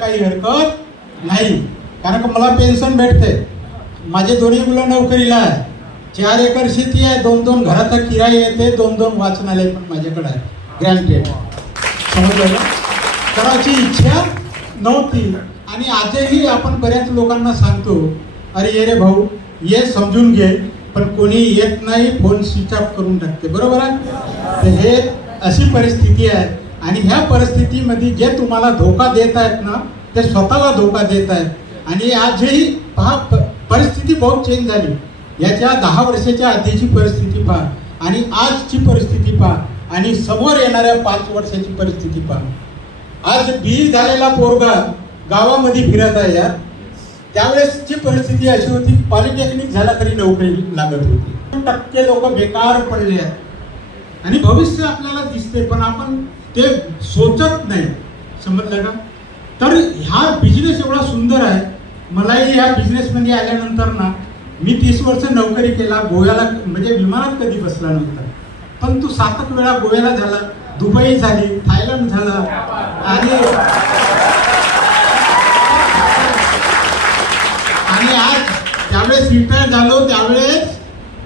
काही हरकत नाही, कारण का मला पेन्शन भेटते, माझे दोन्ही मुलं नोकरीला आहे, 4 एकर शेती आहे, 2-2 घराचा किराया येते, 2-2 वाचनालय पण माझ्याकडे आहे, ग्रँटेड. समजलं का? करायची इच्छा नव्हती. आणि आजही आपण बऱ्याच लोकांना सांगतो, अरे ये रे भाऊ ये समजून घे, पण कोणी येत नाही, फोन स्विच ऑफ करून टाकते, बरोबर आहे. तर हे अशी परिस्थिती आहे. आणि ह्या परिस्थितीमध्ये जे तुम्हाला धोका देत आहेत ना, ते स्वतःला धोका देत आहेत. आणि आजही पहा परिस्थिती बहुत चेंज झाली. याच्या 10 वर्षाच्या आधीची परिस्थिती पहा आणि आजची परिस्थिती पहा आणि समोर येणाऱ्या 5 वर्षाची परिस्थिती पहा. आज बी झालेला पोरगा गावामध्ये फिरत आहे यार. त्यावेळेसची परिस्थिती अशी होती, पॉलिटेक्निक झाला तरी नोकरी लागत होती. 10% लोक बेकार पडले आहेत आणि भविष्य आपल्याला दिसते, पण आपण ते सोचत नाही. समजलं का? तर हा बिझनेस एवढा सुंदर आहे. मलाही ह्या बिझनेसमध्ये आल्यानंतर ना, मी 30 वर्ष नोकरी केला. गोव्याला म्हणजे विमानात कधी बसला नव्हता, पण तू 7 वेळा गोव्याला झाला, दुबई झाली, थायलंड झाला. आणि आज त्यावेळेस रिटायर झालो, त्यावेळेस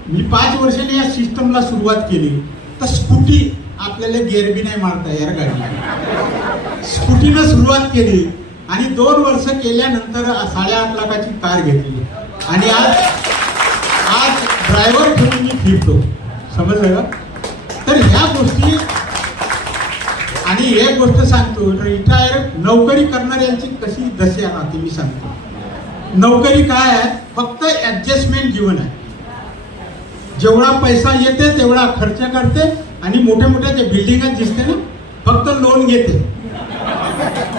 मी 5 वर्षांनी या सिस्टमला सुरुवात केली. तर स्कूटी आपल्याला गेअर बी नाही मारता यार गाडीला, स्कूटीनं सुरुवात केली आणि 2 वर्ष केल्यानंतर 8.5 लाखाची कार घेतली. आणि आज ड्रायव्हर म्हणून मी फिरतो. समजलं का? तर ह्या गोष्टी. आणि एक गोष्ट सांगतो, रिटायर नोकरी करणाऱ्यांची कशी दशा राहते मी सांगतो. नोकरी काय आहे? फक्त ऍडजस्टमेंट जीवन आहे. जेवढा पैसा येते तेवढा खर्च करते आणि मोठ्या मोठ्या जे बिल्डिंग दिसते ना, फक्त लोन घेते,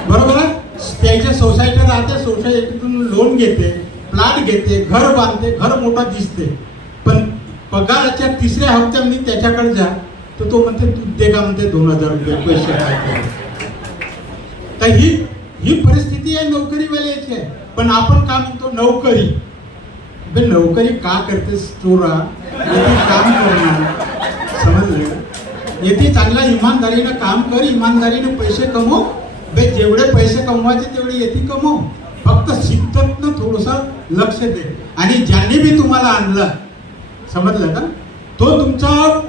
बरोबर आहे. त्याच्या सोसायटी राहते, सोसायटीतून लोन घेते, प्लॅट घेते, घर बांधते, घर मोठा दिसते, पण पगाराच्या 3ऱ्या हप्त्यामध्ये त्याच्याकडे जा तर तो म्हणते तू दे का, म्हणते 2000 रुपये पैसे काय. तर ही परिस्थिती आहे नोकरीवाल्याची आहे. पण आपण का म्हणतो नोकरी? नोकरी का करतेस चोरा? येथे काम करणार. समजलं? येथे चांगला इमानदारीनं काम कर, इमानदारीने पैसे कमव. जेवढे पैसे कमवायचे तेवढे येथे कमव. फक्त शिकतात थोडंसं लक्ष दे. आणि ज्यांनी बी तुम्हाला आणलं, समजलं का, तो तुमचा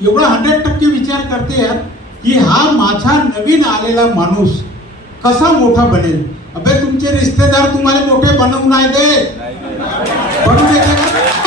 एवढा 100% विचार करते यार की हा माझा नवीन आलेला माणूस कसा मोठा बनेल. तुमचे रिश्तेदार तुम्हाला मोठे बनवू नाही दे, बनवू देते का?